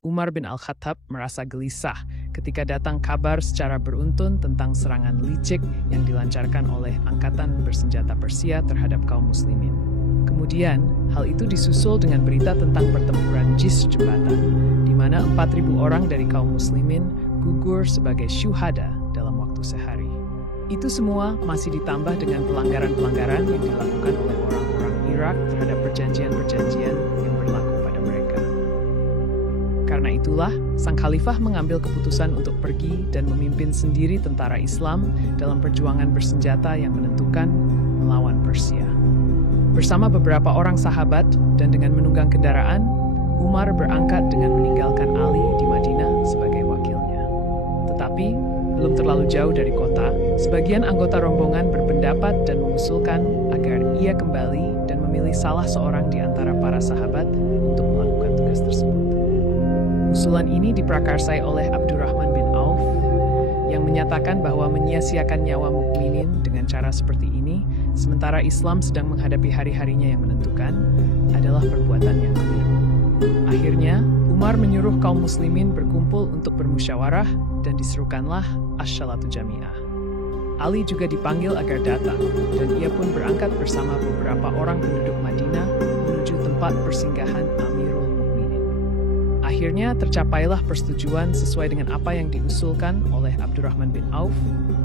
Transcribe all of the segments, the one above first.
Umar bin Al-Khattab merasa gelisah ketika datang kabar secara beruntun tentang serangan licik yang dilancarkan oleh angkatan bersenjata Persia terhadap kaum muslimin. Kemudian, hal itu disusul dengan berita tentang pertempuran Jisr jembatan, di mana 4.000 orang dari kaum muslimin gugur sebagai syuhada dalam waktu sehari. Itu semua masih ditambah dengan pelanggaran-pelanggaran yang dilakukan oleh orang-orang Irak terhadap perjanjian-perjanjian yang berlaku pada mereka. Karena itulah, sang khalifah mengambil keputusan untuk pergi dan memimpin sendiri tentara Islam dalam perjuangan bersenjata yang menentukan melawan Persia. Bersama beberapa orang sahabat dan dengan menunggang kendaraan, Umar berangkat dengan meninggalkan Ali di Madinah sebagai wakilnya. Tetapi, belum terlalu jauh dari kota, sebagian anggota rombongan berpendapat dan mengusulkan agar ia kembali dan memilih salah seorang di antara para sahabat untuk melakukan tugas tersebut. Usulan ini diprakarsai oleh Abdurrahman bin Auf yang menyatakan bahwa menyia-nyiakan nyawa mukminin dengan cara seperti ini, sementara Islam sedang menghadapi hari-harinya yang menentukan, adalah perbuatan yang keliru. Akhirnya, Umar menyuruh kaum muslimin berkumpul untuk bermusyawarah dan diserukanlah As-Shalatu Jami'ah. Ali juga dipanggil agar datang, dan ia pun berangkat bersama beberapa orang penduduk Madinah menuju tempat persinggahan Amirul Mukminin. Akhirnya tercapailah persetujuan sesuai dengan apa yang diusulkan oleh Abdurrahman bin Auf,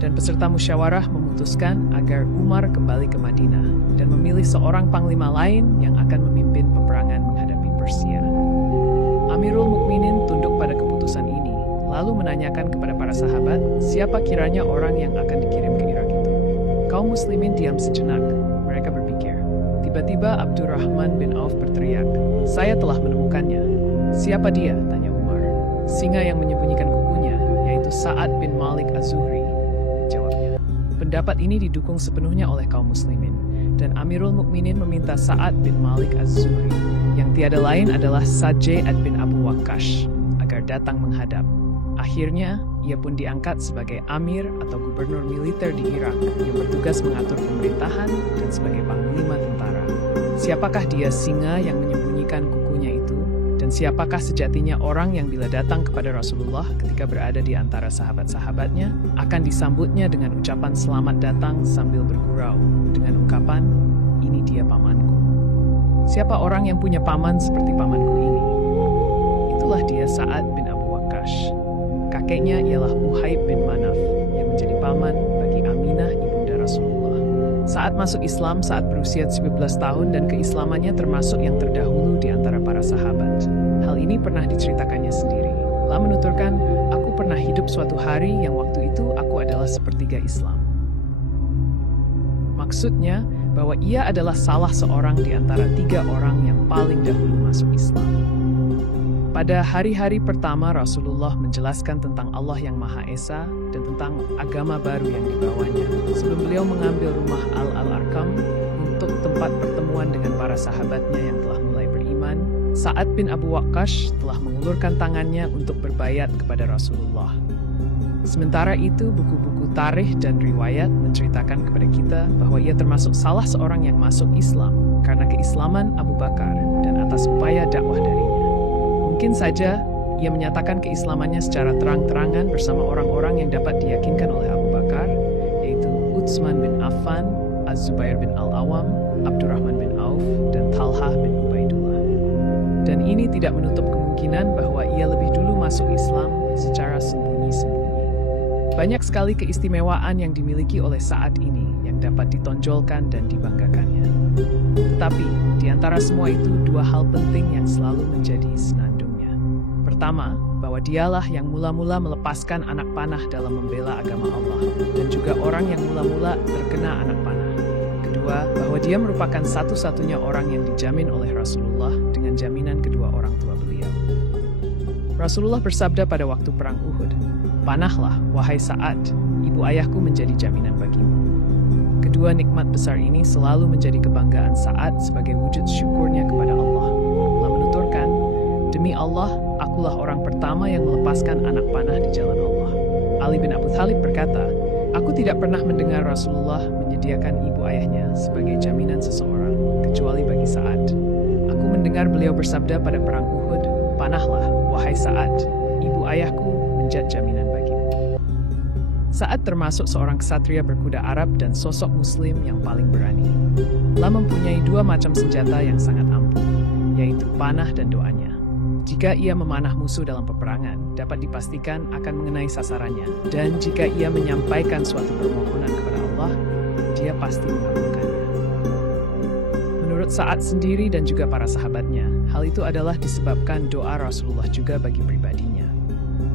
dan peserta musyawarah memutuskan agar Umar kembali ke Madinah dan memilih seorang panglima lain yang akan memimpin peperangan menghadapi Persia. Amirul Mukminin tunduk pada keputusan ini, lalu menanyakan kepada para sahabat siapa kiranya orang yang akan dikirim ke Irak itu. Kaum muslimin diam sejenak. Mereka berpikir. Tiba-tiba Abdurrahman bin Auf berteriak, "Saya telah menemukannya." "Siapa dia?" tanya Umar. "Singa yang menyembunyikan kukunya, yaitu Sa'ad bin Malik Az-Zuhri," jawabnya. Pendapat ini didukung sepenuhnya oleh kaum muslimin, dan Amirul Mukminin meminta Sa'ad bin Malik Az-Zuhri, yang tiada lain adalah Sajjad bin Abu Waqqash, agar datang menghadap. Akhirnya, ia pun diangkat sebagai Amir atau Gubernur Militer di Irak yang bertugas mengatur pemerintahan dan sebagai panglima tentara. Siapakah dia singa yang menyembunyikan kukunya itu? Dan siapakah sejatinya orang yang bila datang kepada Rasulullah ketika berada di antara sahabat-sahabatnya akan disambutnya dengan ucapan selamat datang sambil bergurau dengan ungkapan, "Ini dia pamanku." Siapa orang yang punya paman seperti pamanku ini? Itulah dia Sa'ad bin Abu Waqqash. Kakeknya ialah Uhaib bin Manaf yang menjadi paman bagi Aminah ibunda Rasulullah. Saat masuk Islam saat berusia 17 tahun dan keislamannya termasuk yang terdahulu di antara para sahabat. Hal ini pernah diceritakannya sendiri. Allah menuturkan, "Aku pernah hidup suatu hari yang waktu itu aku adalah sepertiga Islam." Maksudnya bahwa ia adalah salah seorang di antara 3 orang yang paling dahulu masuk Islam. Pada hari-hari pertama Rasulullah menjelaskan tentang Allah yang Maha Esa dan tentang agama baru yang dibawanya sebelum beliau mengambil rumah Al-Arqam untuk tempat pertemuan dengan para sahabatnya yang telah mulai beriman. Sa'ad bin Abu Waqqash telah mengulurkan tangannya untuk berbayat kepada Rasulullah. Sementara itu, buku-buku tarikh dan riwayat menceritakan kepada kita bahwa ia termasuk salah seorang yang masuk Islam karena keislaman Abu Bakar dan atas upaya dakwah darinya. Mungkin saja ia menyatakan keislamannya secara terang-terangan bersama orang-orang yang dapat diyakinkan oleh Abu Bakar, yaitu Utsman bin Affan, Az-Zubair bin Al-Awam, Abdurrahman bin Auf, dan Talhah bin Ubaidullah. Dan ini tidak menutup kemungkinan bahwa ia lebih dulu masuk Islam secara sembunyi-sembunyi. Banyak sekali keistimewaan yang dimiliki oleh Sa'ad ini yang dapat ditonjolkan dan dibanggakannya. Tetapi, di antara semua itu 2 hal penting yang selalu menjadi senandungnya. Pertama, bahwa dialah yang mula-mula melepaskan anak panah dalam membela agama Allah, dan juga orang yang mula-mula terkena anak panah. Kedua, bahwa dia merupakan satu-satunya orang yang dijamin oleh Rasulullah dengan jaminan kedua orang tua beliau. Rasulullah bersabda pada waktu perang Uhud, "Panahlah, wahai Sa'ad, ibu ayahku menjadi jaminan bagimu." Kedua nikmat besar ini selalu menjadi kebanggaan Sa'ad sebagai wujud syukurnya kepada Allah. Allah menuturkan, "Demi Allah, akulah orang pertama yang melepaskan anak panah di jalan Allah." Ali bin Abu Thalib berkata, "Aku tidak pernah mendengar Rasulullah menyediakan ibu ayahnya sebagai jaminan seseorang, kecuali bagi Sa'ad. Aku mendengar beliau bersabda pada perang Uhud, 'Panahlah, wahai wahai Sa'ad, ibu ayahku menjadi jaminan bagimu. Sa'ad termasuk seorang ksatria berkuda Arab dan sosok muslim yang paling berani. Telah mempunyai dua macam senjata yang sangat ampuh, yaitu panah dan doanya. Jika ia memanah musuh dalam peperangan, dapat dipastikan akan mengenai sasarannya. Dan jika ia menyampaikan suatu permohonan kepada Allah, dia pasti mengabulkannya. Menurut Sa'ad sendiri dan juga para sahabatnya, hal itu adalah disebabkan doa Rasulullah juga bagi pribadinya.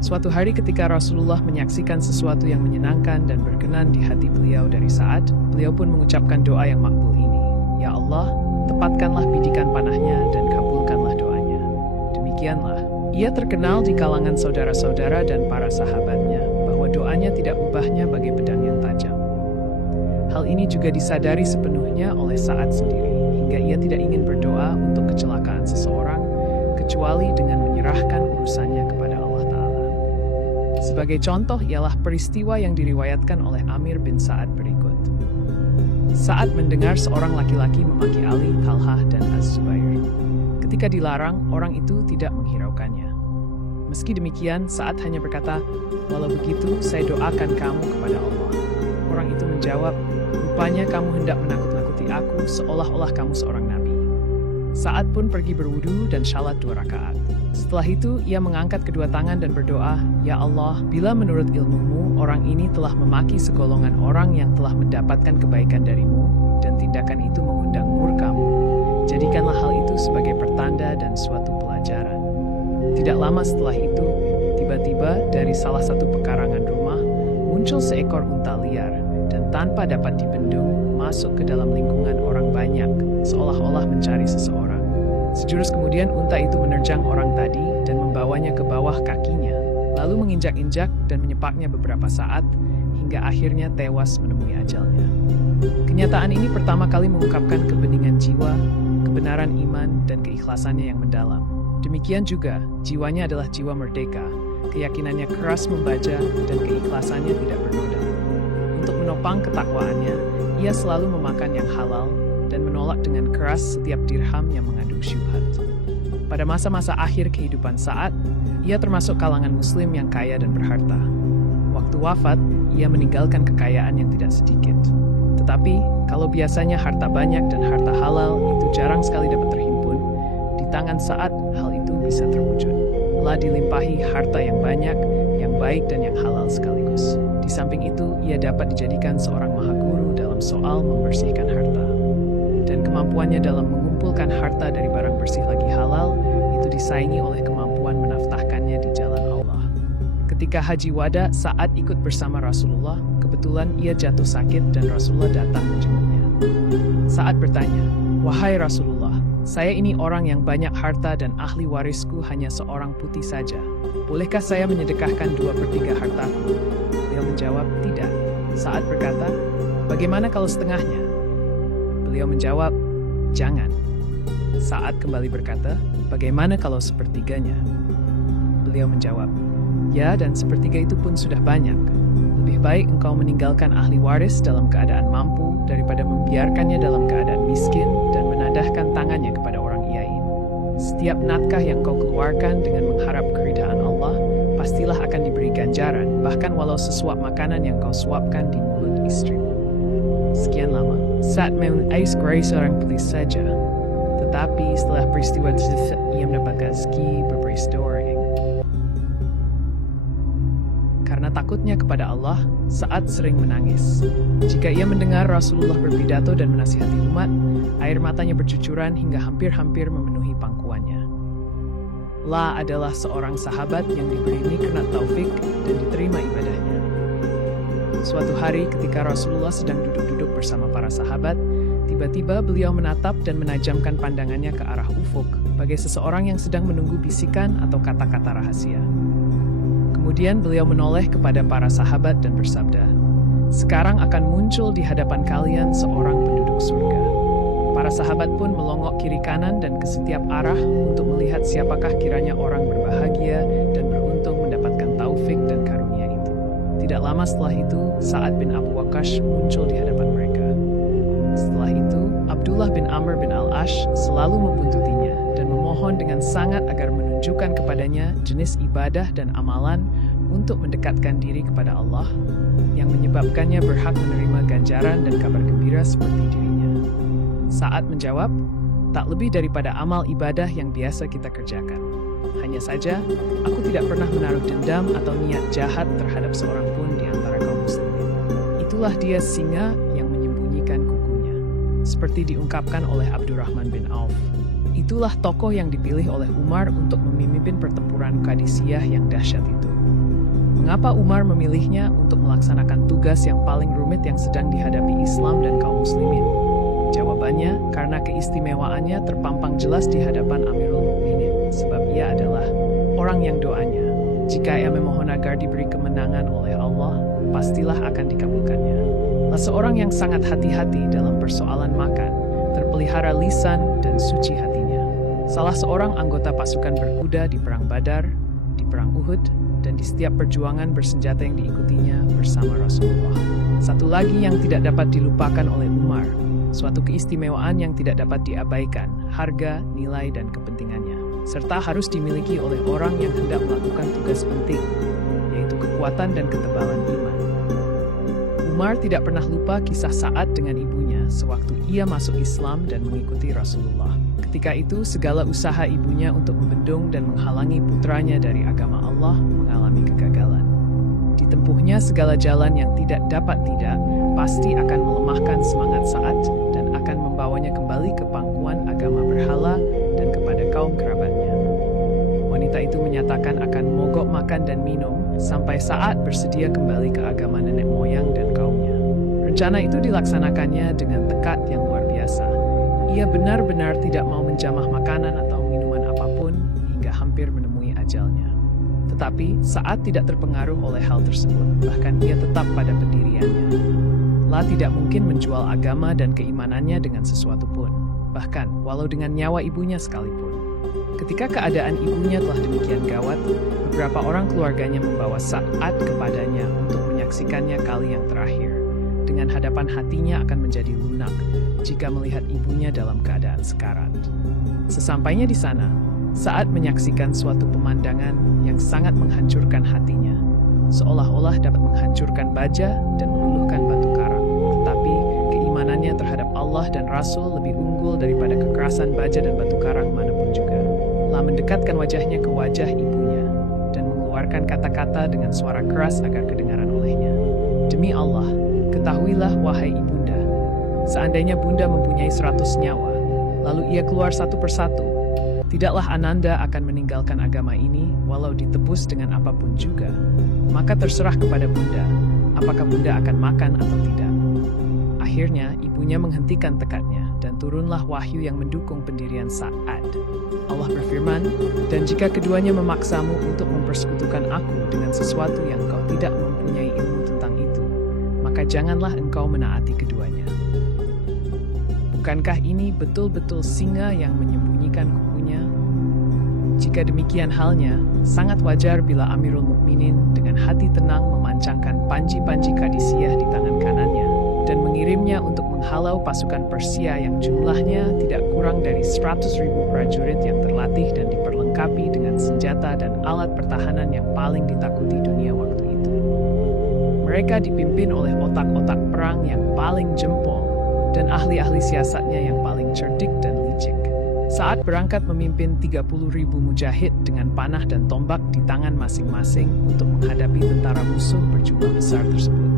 Suatu hari ketika Rasulullah menyaksikan sesuatu yang menyenangkan dan berkenan di hati beliau dari Sa'ad, beliau pun mengucapkan doa yang makbul ini. Ya Allah, tepatkanlah bidikan panahnya dan kabulkanlah doanya. Demikianlah, ia terkenal di kalangan saudara-saudara dan para sahabatnya bahwa doanya tidak ubahnya bagai pedang yang tajam. Hal ini juga disadari sepenuhnya oleh Sa'ad sendiri, hingga ia tidak ingin berdoa untuk kecelakaan seseorang, kecuali dengan menyerahkan urusannya kepada Allah Ta'ala. Sebagai contoh ialah peristiwa yang diriwayatkan oleh Amir bin Sa'ad berikut. Sa'ad mendengar seorang laki-laki memaki Ali, Talhah, dan Az-Zubair. Ketika dilarang, orang itu tidak menghiraukannya. Meski demikian, Sa'ad hanya berkata, "Walau begitu, saya doakan kamu kepada Allah." Orang itu menjawab, "Rupanya kamu hendak menakut-nakuti aku seolah-olah kamu seorang nabi." Sa'ad pun pergi berwudu dan syalat 2 rakaat. Setelah itu, ia mengangkat kedua tangan dan berdoa, "Ya Allah, bila menurut ilmumu, orang ini telah memaki segolongan orang yang telah mendapatkan kebaikan darimu, dan tindakan itu mengundang murka-Mu, jadikanlah hal itu sebagai pertanda dan suatu pelajaran." Tidak lama setelah itu, tiba-tiba dari salah satu pekarangan rumah, muncul seekor unta liar, dan tanpa dapat dibendung, masuk ke dalam lingkungan orang banyak, seolah-olah mencari seseorang. Sejurus kemudian unta itu menerjang orang tadi dan membawanya ke bawah kakinya, lalu menginjak-injak dan menyepaknya beberapa saat, hingga akhirnya tewas menemui ajalnya. Kenyataan ini pertama kali mengungkapkan kebeningan jiwa, kebenaran iman, dan keikhlasannya yang mendalam. Demikian juga, jiwanya adalah jiwa merdeka, keyakinannya keras membaca, dan keikhlasannya tidak bernoda. Untuk menopang ketakwaannya, ia selalu memakan yang halal dan menolak dengan keras setiap dirham yang mengandung syubhat. Pada masa-masa akhir kehidupan Sa'ad, ia termasuk kalangan muslim yang kaya dan berharta. Waktu wafat, ia meninggalkan kekayaan yang tidak sedikit. Tetapi, kalau biasanya harta banyak dan harta halal itu jarang sekali dapat terhimpun, di tangan Sa'ad hal itu bisa terwujud. Telah dilimpahi harta yang banyak, yang baik dan yang halal sekaligus. Di samping itu, ia dapat dijadikan seorang mahaguru dalam soal membersihkan harta. Dan kemampuannya dalam mengumpulkan harta dari barang bersih lagi halal, itu disaingi oleh kemampuan menafkahkannya di jalan Allah. Ketika Haji Wada, Sa'ad ikut bersama Rasulullah. Kebetulan ia jatuh sakit dan Rasulullah datang menjenguknya. Sa'ad bertanya, "Wahai Rasulullah, saya ini orang yang banyak harta dan ahli warisku hanya seorang putih saja. Bolehkah saya menyedekahkan 2/3 hartaku?" Beliau menjawab, "Tidak." Sa'ad berkata, "Bagaimana kalau setengahnya?" Beliau menjawab, "Jangan." Sa'ad kembali berkata, "Bagaimana kalau sepertiganya?" Beliau menjawab, "Ya, dan sepertiga itu pun sudah banyak. Lebih baik engkau meninggalkan ahli waris dalam keadaan mampu daripada membiarkannya dalam keadaan miskin dan menadahkan tangannya kepada orang iain. Setiap natkah yang kau keluarkan dengan mengharap keridhaan Allah, pastilah akan diberi ganjaran, bahkan walau sesuap makanan yang kau suapkan di mulut istrimu." Sekian lama, Sa'ad memiliki sebagai seorang polis saja. Tetapi setelah peristiwa tersebut, ia mendapatkan rezeki berperistoring. Karena takutnya kepada Allah, Sa'ad sering menangis. Jika ia mendengar Rasulullah berpidato dan menasihati umat, air matanya bercucuran hingga hampir-hampir memenuhi pangkuannya. La adalah seorang sahabat yang diberi nikmat taufik dan diterima ibadahnya. Suatu hari ketika Rasulullah sedang duduk-duduk bersama para sahabat, tiba-tiba beliau menatap dan menajamkan pandangannya ke arah ufuk, bagai seseorang yang sedang menunggu bisikan atau kata-kata rahasia. Kemudian beliau menoleh kepada para sahabat dan bersabda, "Sekarang akan muncul di hadapan kalian seorang penduduk surga." Para sahabat pun melongok kiri kanan dan ke setiap arah untuk melihat siapakah kiranya orang berbahagia dan beruntung mendapatkan taufik dan karunia itu. Tidak lama setelah itu, Sa'ad bin Abu Waqqas muncul di hadapan mereka. Setelah itu, Abdullah bin Amr bin Al-Ash selalu membuntutinya dan memohon dengan sangat agar menunjukkan menunjukkan kepadanya jenis ibadah dan amalan untuk mendekatkan diri kepada Allah yang menyebabkannya berhak menerima ganjaran dan kabar gembira seperti dirinya. Sa'ad menjawab, tak lebih daripada amal ibadah yang biasa kita kerjakan. Hanya saja, aku tidak pernah menaruh dendam atau niat jahat terhadap seorang pun di antara kaum muslimin. Itulah dia singa yang menyembunyikan kukunya. Seperti diungkapkan oleh Abdurrahman bin Auf. Itulah tokoh yang dipilih oleh Umar untuk memimpin pertempuran Qadisiyah yang dahsyat itu. Mengapa Umar memilihnya untuk melaksanakan tugas yang paling rumit yang sedang dihadapi Islam dan kaum muslimin? Jawabannya, karena keistimewaannya terpampang jelas di hadapan Amirul Mukminin, sebab ia adalah orang yang doanya, jika ia memohon agar diberi kemenangan oleh Allah, pastilah akan dikabulkannya. Seorang yang sangat hati-hati dalam persoalan makan, terpelihara lisan dan suci hatinya. Salah seorang anggota pasukan berkuda di Perang Badar, di Perang Uhud, dan di setiap perjuangan bersenjata yang diikutinya bersama Rasulullah. Satu lagi yang tidak dapat dilupakan oleh Umar, suatu keistimewaan yang tidak dapat diabaikan, harga, nilai, dan kepentingannya, serta harus dimiliki oleh orang yang hendak melakukan tugas penting, yaitu kekuatan dan ketebalan iman. Umar tidak pernah lupa kisah Sa'ad dengan ibunya sewaktu ia masuk Islam dan mengikuti Rasulullah. Ketika itu, segala usaha ibunya untuk membendung dan menghalangi putranya dari agama Allah mengalami kegagalan. Ditempuhnya segala jalan yang tidak dapat tidak, pasti akan melemahkan semangat Sa'ad dan akan membawanya kembali ke pangkuan agama berhala dan kepada kaum kerabatnya. Wanita itu menyatakan akan mogok makan dan minum sampai Sa'ad bersedia kembali ke agama nenek moyang dan kaumnya. Rencana itu dilaksanakannya dengan tekad yang luar biasa. Ia benar-benar tidak mau menjamah makanan atau minuman apapun hingga hampir menemui ajalnya. Tetapi Sa'ad tidak terpengaruh oleh hal tersebut, bahkan ia tetap pada pendiriannya. La tidak mungkin menjual agama dan keimanannya dengan sesuatu pun, bahkan walau dengan nyawa ibunya sekalipun. Ketika keadaan ibunya telah demikian gawat, beberapa orang keluarganya membawa Sa'ad kepadanya untuk menyaksikannya kali yang terakhir. Dengan hadapan hatinya akan menjadi lunak jika melihat ibunya dalam keadaan sekarat. Sesampainya di sana, Sa'ad menyaksikan suatu pemandangan yang sangat menghancurkan hatinya, seolah-olah dapat menghancurkan baja dan meluluhkan batu karang. Tetapi keimanannya terhadap Allah dan Rasul lebih unggul daripada kekerasan baja dan batu karang manapun juga. La mendekatkan wajahnya ke wajah ibunya dan mengeluarkan kata-kata dengan suara keras agar kedengaran olehnya. Demi Allah, ketahuilah wahai ibunda, seandainya bunda mempunyai 100 nyawa, lalu ia keluar satu persatu, tidaklah Ananda akan meninggalkan agama ini walau ditebus dengan apapun juga. Maka terserah kepada bunda, apakah bunda akan makan atau tidak. Akhirnya, ibunya menghentikan tekadnya dan turunlah wahyu yang mendukung pendirian Sa'ad. Allah berfirman, dan jika keduanya memaksamu untuk mempersekutukan aku dengan sesuatu yang kau tidak mempunyai ilmu tentang itu, maka janganlah engkau menaati keduanya. Bukankah ini betul-betul singa yang menyembunyikan kukunya? Jika demikian halnya, sangat wajar bila Amirul Mukminin dengan hati tenang memancangkan panji-panji Qadisiyah di tangan kanannya dan mengirimnya untuk menghalau pasukan Persia yang jumlahnya tidak kurang dari 100.000 prajurit yang terlatih dan diperlengkapi dengan senjata dan alat pertahanan yang paling ditakuti dunia waktu itu. Mereka dipimpin oleh otak-otak perang yang paling jempol dan ahli-ahli siasatnya yang paling cerdik dan licik. Saat berangkat memimpin 30.000 mujahid dengan panah dan tombak di tangan masing-masing untuk menghadapi tentara musuh berjumlah besar tersebut.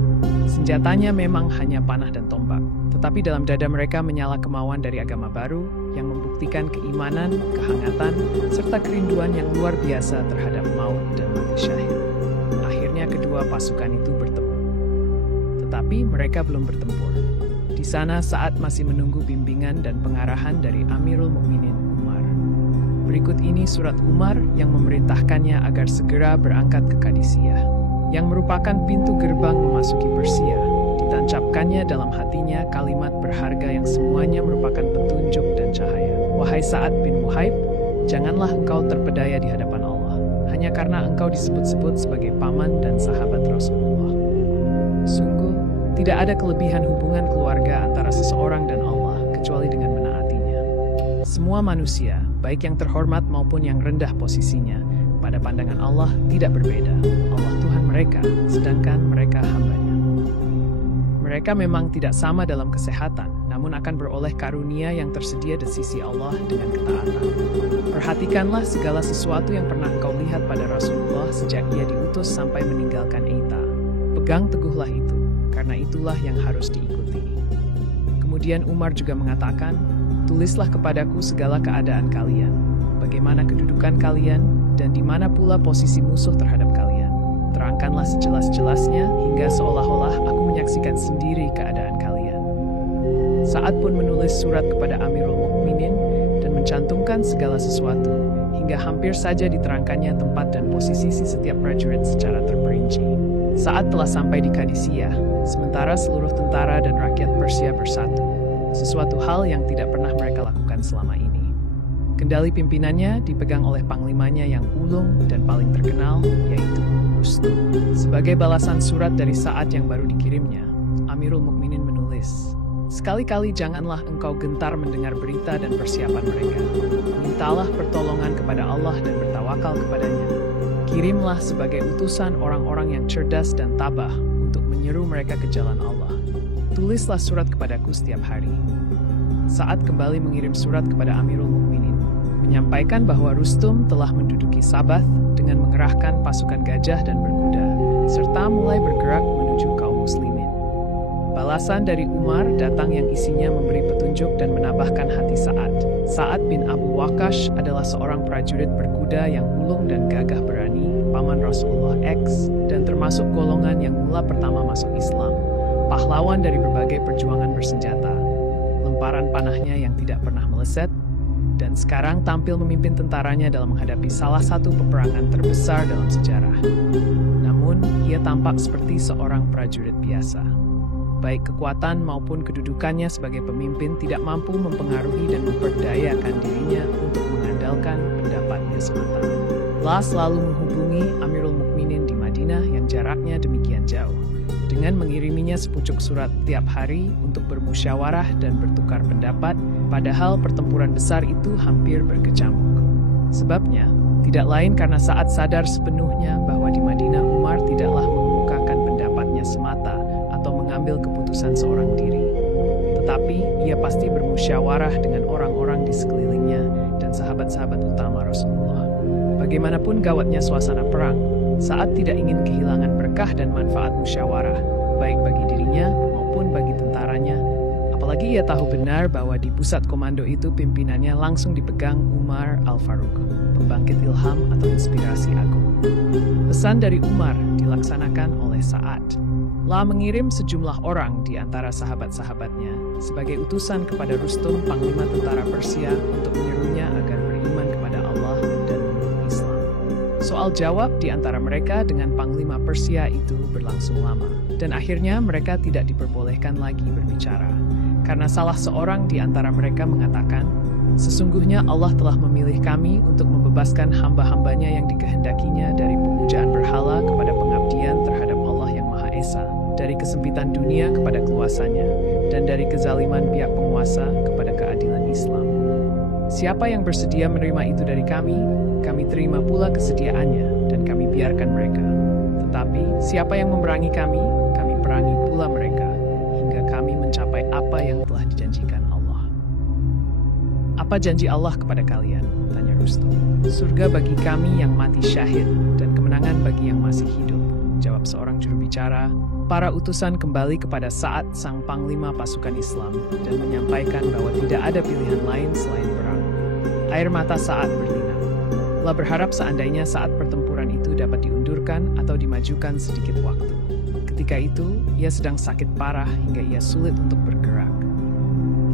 Senjatanya memang hanya panah dan tombak, tetapi dalam dada mereka menyala kemauan dari agama baru yang membuktikan keimanan, kehangatan, serta kerinduan yang luar biasa terhadap maut dan mati syahid. Akhirnya kedua pasukan itu bertemu. Tetapi mereka belum bertempur. Di sana Sa'ad masih menunggu bimbingan dan pengarahan dari Amirul Mukminin Umar. Berikut ini surat Umar yang memerintahkannya agar segera berangkat ke Qadisiyah, yang merupakan pintu gerbang memasuki Persia. Ditancapkannya dalam hatinya kalimat berharga yang semuanya merupakan petunjuk dan cahaya. Wahai Sa'ad bin Wuhaib, janganlah engkau terpedaya di hadapan Allah, hanya karena engkau disebut-sebut sebagai paman dan sahabat Rasulullah. Sungguh, tidak ada kelebihan hubungan keluarga antara seseorang dan Allah kecuali dengan menaatinya. Semua manusia, baik yang terhormat maupun yang rendah posisinya, pada pandangan Allah tidak berbeda. Allah Tuhan mereka, sedangkan mereka hamba-Nya. Mereka memang tidak sama dalam kesehatan, namun akan beroleh karunia yang tersedia di sisi Allah dengan ketaatan. Perhatikanlah segala sesuatu yang pernah kau lihat pada Rasulullah sejak ia diutus sampai meninggalkan Eita. Pegang teguhlah itu, karena itulah yang harus diikuti. Kemudian Umar juga mengatakan, tulislah kepadaku segala keadaan kalian, bagaimana kedudukan kalian, dan di mana pula posisi musuh terhadap kalian. Terangkanlah sejelas-jelasnya hingga seolah-olah aku menyaksikan sendiri keadaan kalian. Sa'ad pun menulis surat kepada Amirul Mukminin dan mencantumkan segala sesuatu, hingga hampir saja diterangkannya tempat dan posisi setiap prajurit secara terperinci. Saat telah sampai di Qadisiyah, sementara seluruh tentara dan rakyat Persia bersatu, sesuatu hal yang tidak pernah mereka lakukan selama ini. Kendali pimpinannya dipegang oleh panglimanya yang ulung dan paling terkenal, yaitu Rustum. Sebagai balasan surat dari Sa'ad yang baru dikirimnya, Amirul Mukminin menulis, sekali-kali janganlah engkau gentar mendengar berita dan persiapan mereka. Mintalah pertolongan kepada Allah dan bertawakal kepadanya. Kirimlah sebagai utusan orang-orang yang cerdas dan tabah untuk menyeru mereka ke jalan Allah. Tulislah surat kepadaku setiap hari. Sa'ad kembali mengirim surat kepada Amirul Mukminin, menyampaikan bahwa Rustum telah menduduki Sabath dengan mengerahkan pasukan gajah dan berkuda, serta mulai bergerak menuju kaum muslimin. Balasan dari Umar datang yang isinya memberi petunjuk dan menambahkan hati Sa'ad. Sa'ad bin Abu Waqqash adalah seorang prajurit berkuda yang ulung dan gagah berani, paman Rasulullah X, dan termasuk golongan yang mula pertama masuk Islam. Pahlawan dari berbagai perjuangan bersenjata, lemparan panahnya yang tidak pernah meleset, dan sekarang tampil memimpin tentaranya dalam menghadapi salah satu peperangan terbesar dalam sejarah. Namun, ia tampak seperti seorang prajurit biasa. Baik kekuatan maupun kedudukannya sebagai pemimpin tidak mampu mempengaruhi dan memperdayakan dirinya untuk mengandalkan pendapatnya semata. La selalu menghubungi Amirul Mukminin di Madinah yang jaraknya demikian jauh, dengan mengiriminya sepucuk surat tiap hari untuk bermusyawarah dan bertukar pendapat, padahal pertempuran besar itu hampir berkecamuk. Sebabnya, tidak lain karena Sa'ad sadar sepenuhnya bahwa di Madinah Umar tidaklah mengemukakan pendapatnya semata atau mengambil keputusan seorang diri. Tetapi, ia pasti bermusyawarah dengan orang-orang di sekelilingnya dan sahabat-sahabat utama Rasulullah. Bagaimanapun gawatnya suasana perang, Sa'ad tidak ingin kehilangan berkah dan manfaat musyawarah, baik bagi dirinya maupun bagi tentaranya. Apalagi ia tahu benar bahwa di pusat komando itu pimpinannya langsung dipegang Umar Al-Faruq, pembangkit ilham atau inspirasi agung. Pesan dari Umar dilaksanakan oleh Sa'ad. La mengirim sejumlah orang di antara sahabat-sahabatnya sebagai utusan kepada Rustum, panglima tentara Persia, untuk menyerunya agar beriman kepada Allah dan memeluk Islam. Soal jawab di antara mereka dengan panglima Persia itu berlangsung lama, dan akhirnya mereka tidak diperbolehkan lagi berbicara, karena salah seorang di antara mereka mengatakan, sesungguhnya Allah telah memilih kami untuk membebaskan hamba-hambanya yang dikehendakinya dari pemujaan berhala kepada pengabdian terhadap Allah yang Maha Esa, dari kesempitan dunia kepada keluasannya, dan dari kezaliman pihak penguasa kepada keadilan Islam. Siapa yang bersedia menerima itu dari kami terima pula kesediaannya, dan kami biarkan mereka. Tetapi siapa yang memerangi kami perangi pula mereka, hingga kami mencapai apa yang telah dijanjikan Allah. Apa janji Allah kepada kalian? Tanya Rustum. Surga bagi kami yang mati syahid, dan kemenangan bagi yang masih hidup, jawab seorang juru bicara. Para utusan kembali kepada Sa'ad, sang panglima pasukan Islam, dan menyampaikan bahwa tidak ada pilihan lain selain perang. Air mata Sa'ad berlinang. La berharap seandainya saat pertempuran itu dapat diundurkan atau dimajukan sedikit waktu. Ketika itu, ia sedang sakit parah hingga ia sulit untuk bergerak.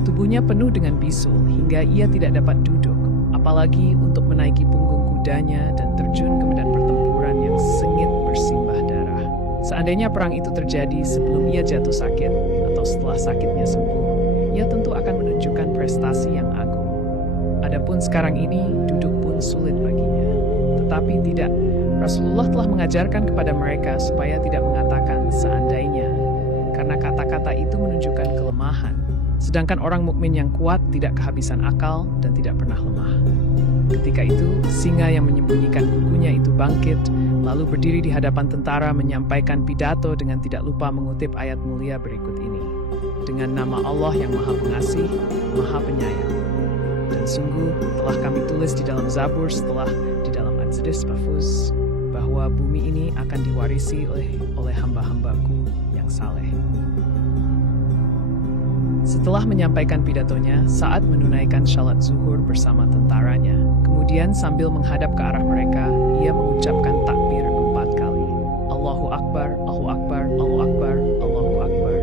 Tubuhnya penuh dengan bisul hingga ia tidak dapat duduk, apalagi untuk menaiki punggung kudanya dan terjun ke medan pertempuran yang sengit bersimbah darah. Seandainya perang itu terjadi sebelum ia jatuh sakit atau setelah sakitnya sembuh, ia tentu akan menunjukkan prestasi yang agung. Adapun sekarang ini, duduk pun sulit baginya. Tetapi tidak, Rasulullah telah mengajarkan kepada mereka supaya tidak mengatakan seandainya, karena kata-kata itu menunjukkan kelemahan. Sedangkan orang mukmin yang kuat tidak kehabisan akal dan tidak pernah lemah. Ketika itu, singa yang menyembunyikan kukunya itu bangkit, lalu berdiri di hadapan tentara menyampaikan pidato dengan tidak lupa mengutip ayat mulia berikut ini. Dengan nama Allah yang Maha Pengasih, Maha Penyayang. Dan sungguh telah kami tulis di dalam Zabur setelah di dalam Al-Qadis Mahfuz bahwa bumi ini akan diwarisi oleh hamba-hambaku yang saleh. Setelah menyampaikan pidatonya, Sa'ad menunaikan salat zuhur bersama tentaranya. Kemudian sambil menghadap ke arah mereka, ia mengucapkan takbir 4 kali. Allahu Akbar, Allahu Akbar, Allahu Akbar, Allahu Akbar.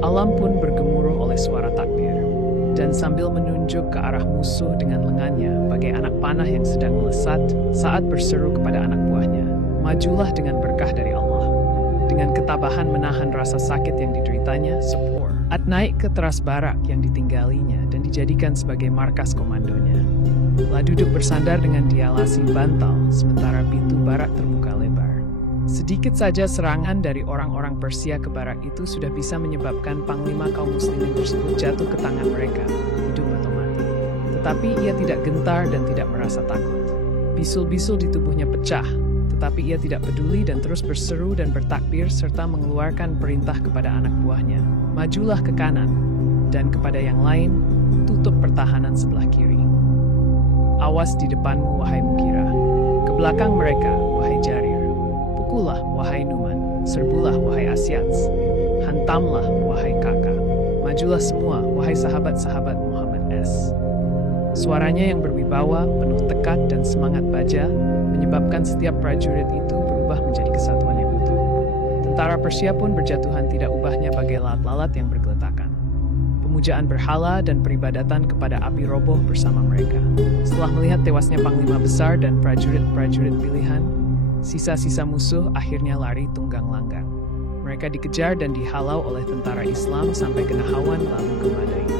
Alam pun bergemuruh oleh suara takbir. Dan sambil menunjuk ke arah musuh dengan lengannya, bagai anak panah yang sedang melesat, Sa'ad berseru kepada anak buahnya, "Majulah dengan berkah dari Allah." Dengan ketabahan menahan rasa sakit yang dideritanya, Sa'ad naik ke teras barak yang ditinggalinya dan dijadikan sebagai markas komandonya. Telah duduk bersandar dengan dialasi bantal, sementara pintu barak terbuka lebar. Sedikit saja serangan dari orang-orang Persia ke barak itu sudah bisa menyebabkan panglima kaum muslimin tersebut jatuh ke tangan mereka, hidup atau mati. Tetapi ia tidak gentar dan tidak merasa takut. Bisul-bisul di tubuhnya pecah, tetapi ia tidak peduli dan terus berseru dan bertakbir serta mengeluarkan perintah kepada anak buahnya, "Majulah ke kanan," dan kepada yang lain, "Tutup pertahanan sebelah kiri. Awas di depanmu, wahai Mughirah. Ke belakang mereka, wahai Jarir. Pukullah, wahai Numan. Serbulah, wahai Asyats. Hantamlah, wahai Kakak. Majulah semua, wahai sahabat-sahabat Muhammad S." Suaranya yang berwibawa, penuh tekad dan semangat baja, menyebabkan setiap prajurit itu berubah menjadi kesatuan yang utuh. Tentara Persia pun berjatuhan tidak ubahnya bagai lalat-lalat yang bergeletakan. Pemujaan berhala dan peribadatan kepada api roboh bersama mereka. Setelah melihat tewasnya panglima besar dan prajurit-prajurit pilihan, sisa-sisa musuh akhirnya lari tunggang langgang. Mereka dikejar dan dihalau oleh tentara Islam sampai ke Nahawan lalu ke Madain.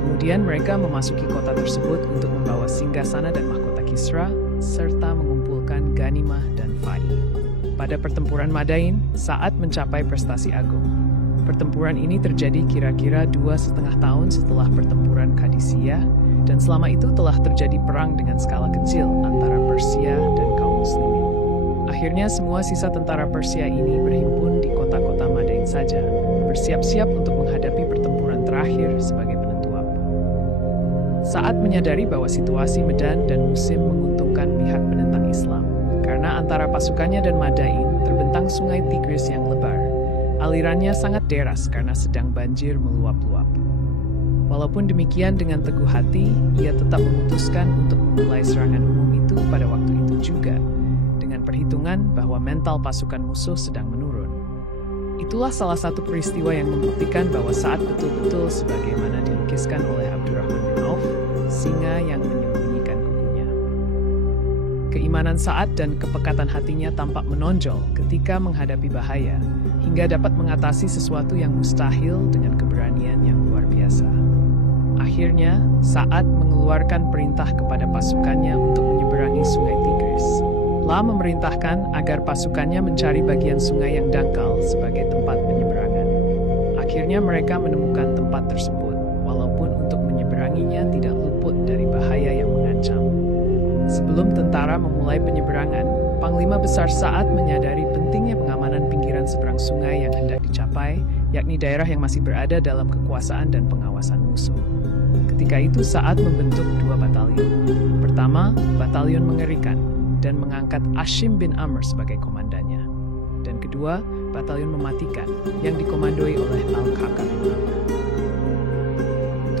Kemudian mereka memasuki kota tersebut untuk membawa singgasana dan mahkota Kisra, serta mengumpulkan ganimah dan fai. Pada pertempuran Madain, Sa'ad mencapai prestasi agung. Pertempuran ini terjadi kira-kira 2,5 tahun setelah pertempuran Qadisiyah, dan selama itu telah terjadi perang dengan skala kecil antara Persia dan kaum muslimin. Akhirnya semua sisa tentara Persia ini berhimpun di kota-kota Madain saja, bersiap-siap untuk menghadapi pertempuran terakhir sebagai penentu waktu. Sa'ad menyadari bahwa situasi Medan dan Musim menguntungkan pihak penentang Islam, karena antara pasukannya dan Madain terbentang sungai Tigris yang lebar. Alirannya sangat deras karena sedang banjir meluap-luap. Walaupun demikian, dengan teguh hati, ia tetap memutuskan untuk memulai serangan umum itu pada waktu itu juga, dengan perhitungan bahwa mental pasukan musuh sedang menurun. Itulah salah satu peristiwa yang membuktikan bahwa Sa'ad betul-betul sebagaimana dilukiskan oleh Abdurrahman bin Auf, singa yang menyembunyikan kukunya. Keimanan Sa'ad dan kepekatan hatinya tampak menonjol ketika menghadapi bahaya, hingga dapat mengatasi sesuatu yang mustahil dengan keberanian yang luar biasa. Akhirnya, Sa'ad mengeluarkan perintah kepada pasukannya untuk menyeberangi sungai Tigris. La memerintahkan agar pasukannya mencari bagian sungai yang dangkal sebagai tempat penyeberangan. Akhirnya mereka menemukan tempat tersebut, walaupun untuk menyeberanginya tidak luput dari bahaya yang mengancam. Sebelum tentara memulai penyeberangan, Panglima Besar Sa'ad menyadari pentingnya pengamanan pinggiran seberang sungai yang hendak dicapai, yakni daerah yang masih berada dalam kekuasaan dan pengawasan musuh. Ketika itu Sa'ad membentuk 2 batalion. Pertama, batalion mengerikan, dan mengangkat Ashim bin Amr sebagai komandannya. Dan kedua, batalion mematikan, yang dikomandoi oleh Al-Kakak bin Amr.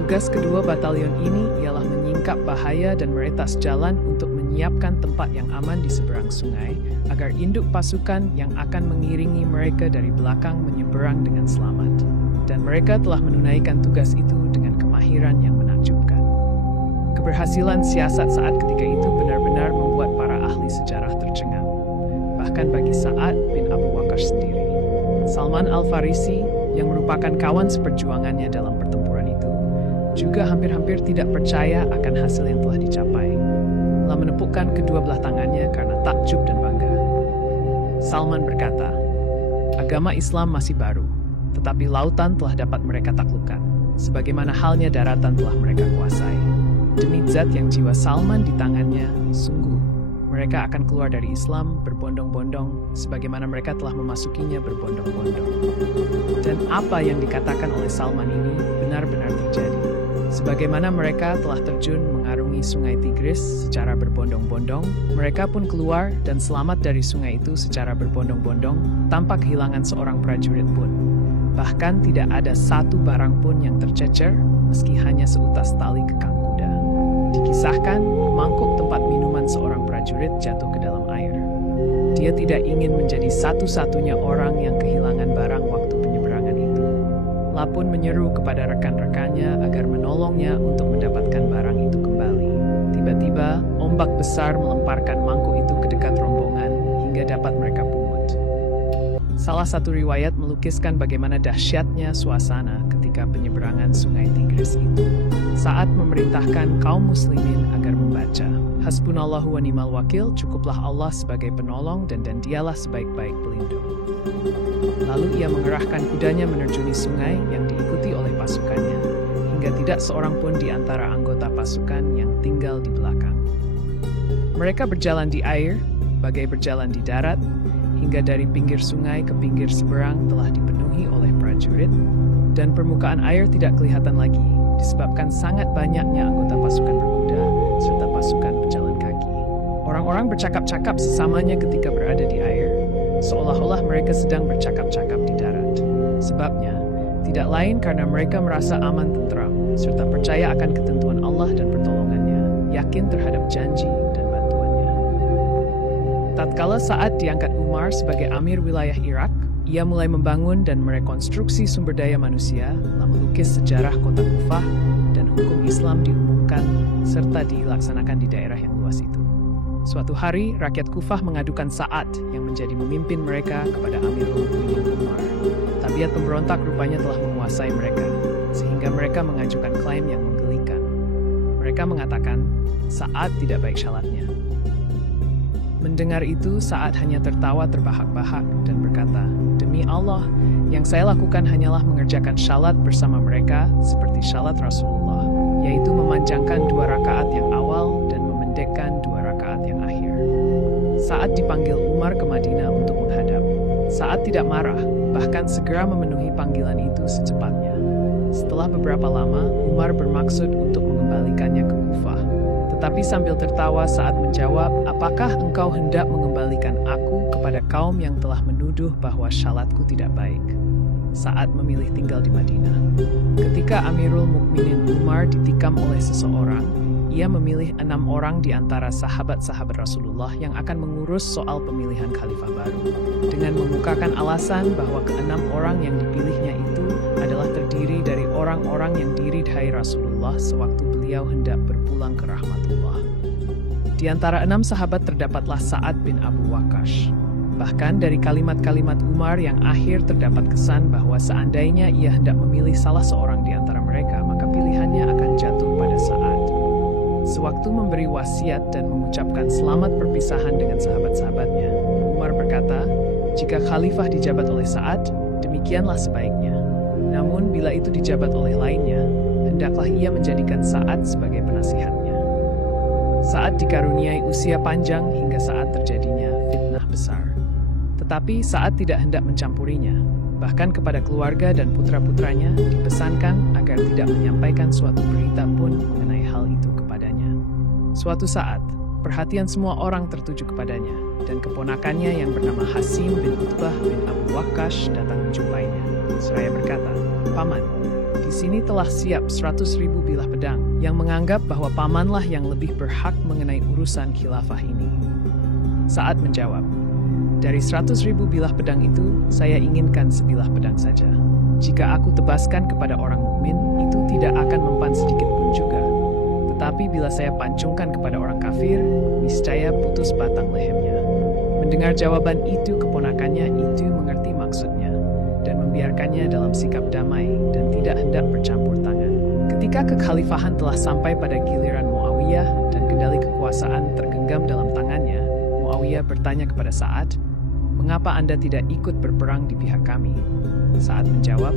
Tugas kedua batalion ini ialah menyingkap bahaya dan meretas jalan untuk menyiapkan tempat yang aman di seberang sungai, agar induk pasukan yang akan mengiringi mereka dari belakang menyeberang dengan selamat. Dan mereka telah menunaikan tugas itu dengan kemahiran yang menakjubkan. Keberhasilan siasat Sa'ad ketika itu benar-benar membuat para ahli sejarah tercengang. Bahkan bagi Sa'ad bin Abu Waqqas sendiri. Salman Al-Farisi, yang merupakan kawan seperjuangannya dalam pertempuran itu, juga hampir-hampir tidak percaya akan hasil yang telah dicapai. Telah menepukkan kedua belah tangannya karena takjub dan bangga. Salman berkata, "Agama Islam masih baru, tetapi lautan telah dapat mereka taklukkan. sebagaimana halnya daratan telah mereka kuasai. Demi zat yang jiwa Salman di tangannya, sungguh, mereka akan keluar dari Islam berbondong-bondong, sebagaimana mereka telah memasukinya berbondong-bondong. Dan apa yang dikatakan oleh Salman ini benar-benar terjadi. Sebagaimana mereka telah terjun mengarungi sungai Tigris secara berbondong-bondong, mereka pun keluar dan selamat dari sungai itu secara berbondong-bondong, tanpa kehilangan seorang prajurit pun. Bahkan tidak ada satu barang pun yang tercecer, meski hanya seutas tali kekang kuda. Dikisahkan, mangkuk tempat minuman seorang prajurit jatuh ke dalam air. Dia tidak ingin menjadi satu-satunya orang yang kehilangan barang waktu penyeberangan itu. Lapun menyeru kepada rekan-rekannya agar menolongnya untuk mendapatkan barang itu kembali. Tiba-tiba, ombak besar melemparkan mangkuk itu ke dekat rombongan hingga dapat mereka pungut. Salah satu riwayat melukiskan bagaimana dahsyatnya suasana ketika penyeberangan sungai Tigris itu. Saat memerintahkan kaum muslimin agar membaca, Hasbunallahu wa ni'mal wakil, cukuplah Allah sebagai penolong dan dialah sebaik-baik pelindung. Lalu ia mengerahkan kudanya menerjuni sungai yang diikuti oleh pasukannya, hingga tidak seorang pun di antara anggota pasukan yang tinggal di belakang. Mereka berjalan di air, bagai berjalan di darat, hingga dari pinggir sungai ke pinggir seberang telah dipenuhi oleh prajurit, dan permukaan air tidak kelihatan lagi, disebabkan sangat banyaknya anggota pasukan berkuda, serta pasukan pejalan kaki. Orang-orang bercakap-cakap sesamanya ketika berada di air, seolah-olah mereka sedang bercakap-cakap di darat. Sebabnya, tidak lain karena mereka merasa aman tentram, serta percaya akan ketentuan Allah dan pertolongannya, yakin terhadap janji dan bantuannya. Tatkala saat diangkat Umar sebagai Amir wilayah Irak, ia mulai membangun dan merekonstruksi sumber daya manusia, lalu melukis sejarah kota Kufah dan hukum Islam diumumkan serta dilaksanakan di daerah yang luas itu. Suatu hari, rakyat Kufah mengadukan Sa'ad yang menjadi memimpin mereka kepada Amirul Mukminin Umar. Tabiat pemberontak rupanya telah menguasai mereka, sehingga mereka mengajukan klaim yang menggelikan. Mereka mengatakan, Sa'ad tidak baik syalatnya. Mendengar itu, Sa'ad hanya tertawa terbahak-bahak dan berkata, "Demi Allah, yang saya lakukan hanyalah mengerjakan syalat bersama mereka seperti syalat Rasulullah, yaitu memanjangkan 2 rakaat yang awal dan memendekkan 2 rakaat yang akhir." Saat dipanggil Umar ke Madinah untuk menghadap, Sa'ad tidak marah, bahkan segera memenuhi panggilan itu secepatnya. Setelah beberapa lama, Umar bermaksud untuk mengembalikannya ke Kufah. Tetapi sambil tertawa saat menjawab, "Apakah engkau hendak mengembalikan aku kepada kaum yang telah menuduh bahwa syalatku tidak baik?" Saat memilih tinggal di Madinah. Ketika Amirul Mukminin Umar ditikam oleh seseorang, ia memilih 6 orang di antara sahabat-sahabat Rasulullah yang akan mengurus soal pemilihan khalifah baru, dengan mengukakan alasan bahwa ke-6 orang yang dipilihnya itu adalah terdiri dari orang-orang yang diridhai Rasulullah sewaktu beliau hendak berpulang ke rahmatullah. Di antara 6 sahabat terdapatlah Sa'ad bin Abu Waqqas. Bahkan dari kalimat-kalimat Umar yang akhir terdapat kesan bahwa seandainya ia hendak memilih salah seorang di antara mereka, maka pilihannya akan jatuh pada Sa'ad. Sewaktu memberi wasiat dan mengucapkan selamat perpisahan dengan sahabat-sahabatnya, Umar berkata, "Jika khalifah dijabat oleh Sa'ad, demikianlah sebaiknya. Namun bila itu dijabat oleh lainnya, hendaklah ia menjadikan Sa'ad sebagai penasihatnya." Sa'ad dikaruniai usia panjang hingga saat terjadinya fitnah besar. Tetapi Sa'ad tidak hendak mencampurinya. Bahkan kepada keluarga dan putra-putranya dipesankan agar tidak menyampaikan suatu berita pun mengenai hal itu kepadanya. Suatu saat, perhatian semua orang tertuju kepadanya, dan keponakannya yang bernama Hasim bin Utbah bin Abu Waqqas datang menjumpainya. Seraya berkata, "Paman, di sini telah siap 100.000 bilah pedang yang menganggap bahwa pamanlah yang lebih berhak mengenai urusan khilafah ini." Sa'ad menjawab, "Dari 100.000 bilah pedang itu, saya inginkan sebilah pedang saja. Jika aku tebaskan kepada orang mukmin, itu tidak akan mempan sedikit pun juga. Tetapi bila saya pancungkan kepada orang kafir, niscaya putus batang lehernya." Mendengar jawaban itu, keponakannya itu mengerti maksudnya dan membiarkannya dalam sikap damai dan tidak hendak bercampur tangan. Ketika kekhalifahan telah sampai pada giliran Muawiyah dan kendali kekuasaan tergenggam dalam tangannya, Muawiyah bertanya kepada Sa'ad, mengapa Anda tidak ikut berperang di pihak kami?" Sa'ad menjawab,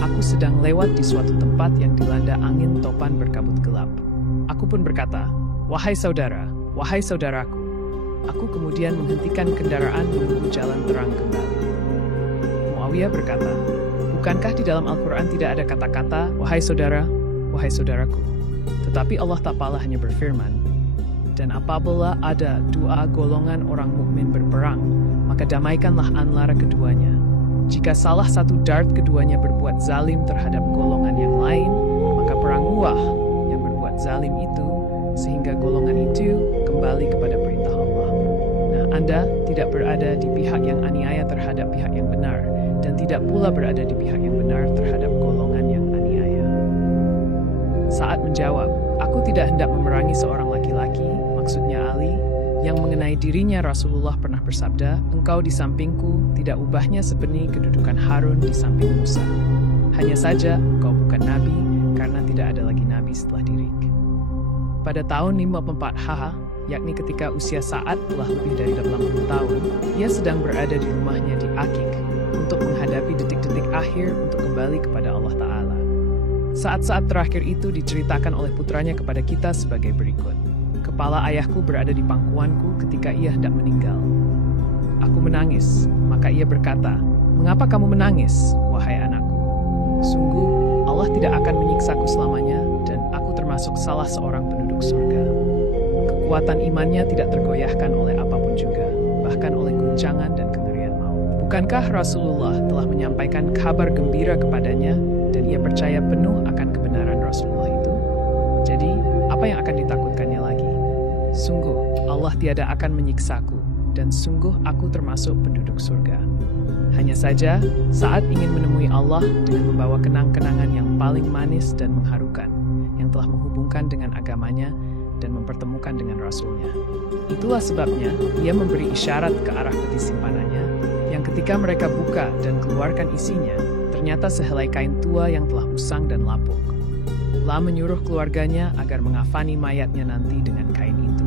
"Aku sedang lewat di suatu tempat yang dilanda angin topan berkabut gelap." Aku pun berkata, wahai saudaraku." Aku kemudian menghentikan kendaraan menunggu jalan terang kembali. Muawiyah berkata, "Bukankah di dalam Al-Quran tidak ada kata-kata, wahai saudaraku? Tetapi Allah Ta'ala hanya berfirman, dan apabila ada dua golongan orang mukmin berperang, maka damaikanlah antara keduanya. Jika salah satu dart keduanya berbuat zalim terhadap golongan yang lain, maka perangulah yang berbuat zalim itu, sehingga golongan itu kembali kepada perintah Allah. Nah, Anda tidak berada di pihak yang aniaya terhadap pihak yang benar, dan tidak pula berada di pihak yang benar terhadap golongan yang aniaya." Sa'ad menjawab, "Aku tidak hendak memerangi seorang laki-laki," maksudnya Ali, "yang mengenai dirinya Rasulullah pernah bersabda, 'Engkau di sampingku, tidak ubahnya sebenih kedudukan Harun di samping Musa. Hanya saja engkau bukan nabi, karena tidak ada lagi nabi setelah diriku.'" Pada tahun 54 H, yakni ketika usia Sa'ad telah lebih dari 80 tahun, ia sedang berada di rumahnya di Akik untuk menghadapi detik-detik akhir untuk kembali kepada Allah Ta'ala. Saat-saat terakhir itu diceritakan oleh putranya kepada kita sebagai berikut. "Kepala ayahku berada di pangkuanku ketika ia hendak meninggal. Aku menangis, maka ia berkata, 'Mengapa kamu menangis, wahai anakku? Sungguh, Allah tidak akan menyiksaku selamanya, dan aku termasuk salah seorang penduduk surga.' Kekuatan imannya tidak tergoyahkan oleh apapun juga, bahkan oleh guncangan dan kengerian maut. Bukankah Rasulullah telah menyampaikan kabar gembira kepadanya, dan ia percaya penuh akan kebenaran Rasulullah itu? Jadi, apa yang akan ditakutkannya lagi? Sungguh, Allah tiada akan menyiksaku, dan sungguh aku termasuk penduduk surga." Hanya saja, Sa'ad ingin menemui Allah dengan membawa kenang-kenangan yang paling manis dan mengharukan, yang telah menghubungkan dengan agamanya dan mempertemukan dengan Rasulnya. Itulah sebabnya ia memberi isyarat ke arah peti simpanannya, yang ketika mereka buka dan keluarkan isinya, ternyata sehelai kain tua yang telah usang dan lapuk. La menyuruh keluarganya agar mengafani mayatnya nanti dengan kain itu.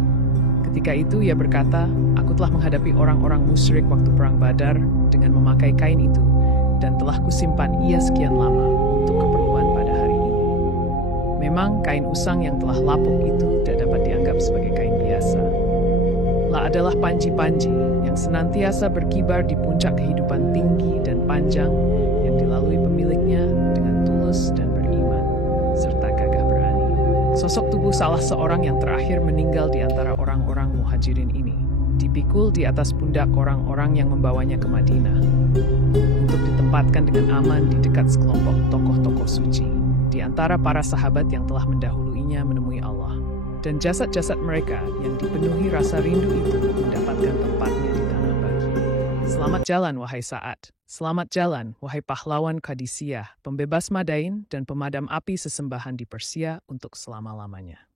Ketika itu ia berkata, "Aku telah menghadapi orang-orang musyrik waktu perang Badar dengan memakai kain itu, dan telah kusimpan ia sekian lama untuk keperluan pada hari ini." Memang kain usang yang telah lapuk itu tidak dapat dianggap sebagai kain biasa. La adalah panji-panji yang senantiasa berkibar di puncak kehidupan tinggi dan panjang yang dilalui pemiliknya dengan tulus dan beriman, serta gagah berani. Sosok tubuh salah seorang yang terakhir meninggal di antara orang-orang muhajirin ini dipikul di atas pundak orang-orang yang membawanya ke Madinah untuk ditempatkan dengan aman di dekat sekelompok tokoh-tokoh suci di antara para sahabat yang telah mendahuluinya menemui Allah. Dan jasad-jasad mereka yang dipenuhi rasa rindu itu mendapatkan tempatnya di tanah bagi. Selamat jalan, wahai Sa'ad. Selamat jalan, wahai pahlawan Qadisiyah, pembebas Madain dan pemadam api sesembahan di Persia untuk selama-lamanya.